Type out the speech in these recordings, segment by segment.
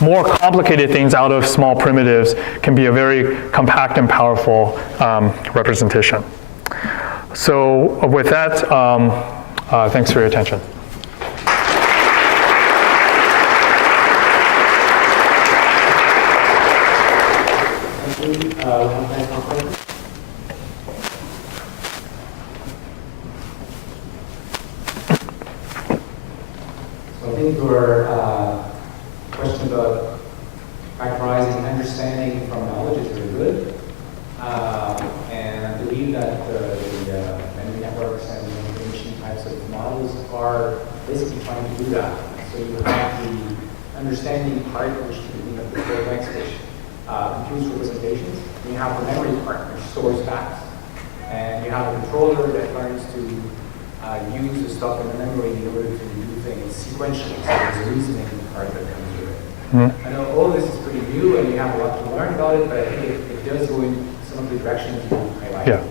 more complicated things out of small primitives can be a very compact and powerful representation. So with that, thanks for your attention. I think your question about characterizing understanding from knowledge is very good. And I believe that the memory networks and the information types of models are basically trying to do that. So you have the understanding part, which can be the third next stage, confused representations. And you have the memory part, which stores facts. And you have a controller that learns to use the stuff in the memory in order to do things sequentially. So there's a reasoning part that comes with it. Mm-hmm. I know all this is pretty new and you have a lot to learn about it, but I think it does go in some of the directions you highlighted.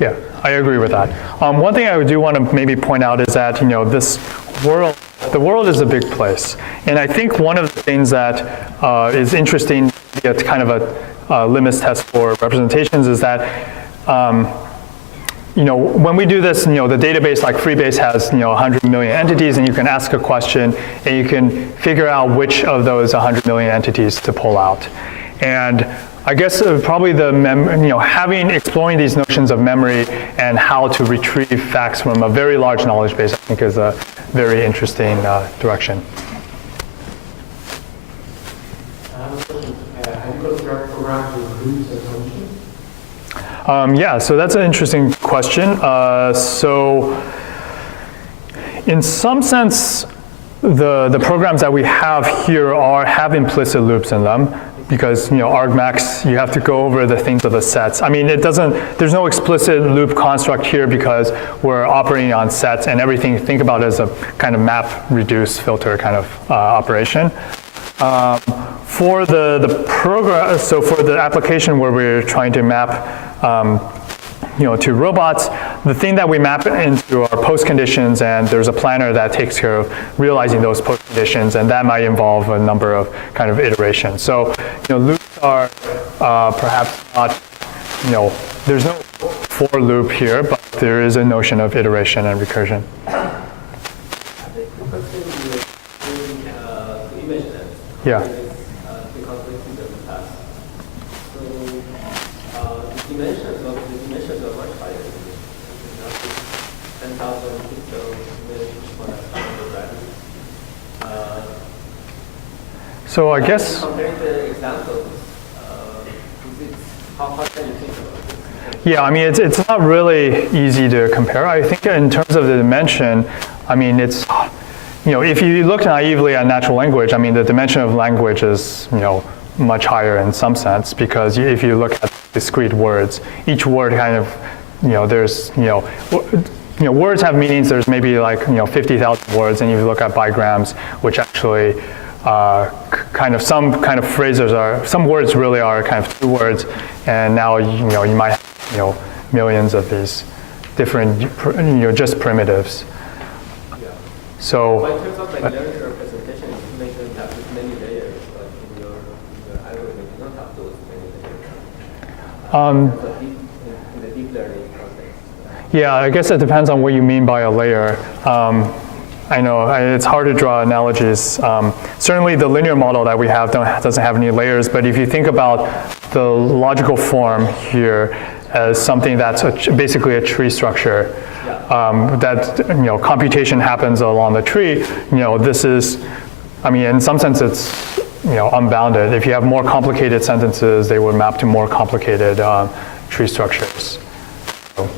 Yeah, I agree with that. One thing I do want to maybe point out is that, this world, the world is a big place. And I think one of the things that is interesting, it's kind of a litmus test for representations, is that when we do this, the database like Freebase has 100 million entities, and you can ask a question, and you can figure out which of those 100 million entities to pull out. And I guess probably exploring these notions of memory and how to retrieve facts from a very large knowledge base, I think, is a very interesting direction. I have a question. Have you got a program to groups and functions? Yeah, so that's an interesting question. So in some sense, the programs that we have here have implicit loops in them, because argmax, you have to go over the things of the sets. I mean, there's no explicit loop construct here because we're operating on sets, and everything think about it as a kind of map, reduce, filter kind of operation. For the program, so for the application where we're trying to map to robots, the thing that we map into are post conditions, and there's a planner that takes care of realizing those post conditions, and that might involve a number of kind of iterations. So loops are perhaps not, there's no for loop here, but there is a notion of iteration and recursion. Yeah. So I guess. Comparing the examples, how can you think about this? Yeah, I mean, it's not really easy to compare. I think in terms of the dimension, I mean, it's, if you look naively at natural language, I mean, the dimension of language is, much higher in some sense, because if you look at discrete words, each word kind of, there's, words have meanings. There's maybe like, 50,000 words, and you look at bigrams, which actually some phrases some words really are kind of two words, and now you might have millions of these different just primitives. Yeah. So. But in terms of linear representation, you mentioned that with many layers, but in your algorithm, you don't have those many layers. In the deep learning context. Yeah, I guess it depends on what you mean by a layer. I know it's hard to draw analogies. Certainly the linear model that we have doesn't have any layers, but if you think about the logical form here as something that's basically a tree structure, that computation happens along the tree, this is, I mean, in some sense it's unbounded. If you have more complicated sentences, they would map to more complicated tree structures. So.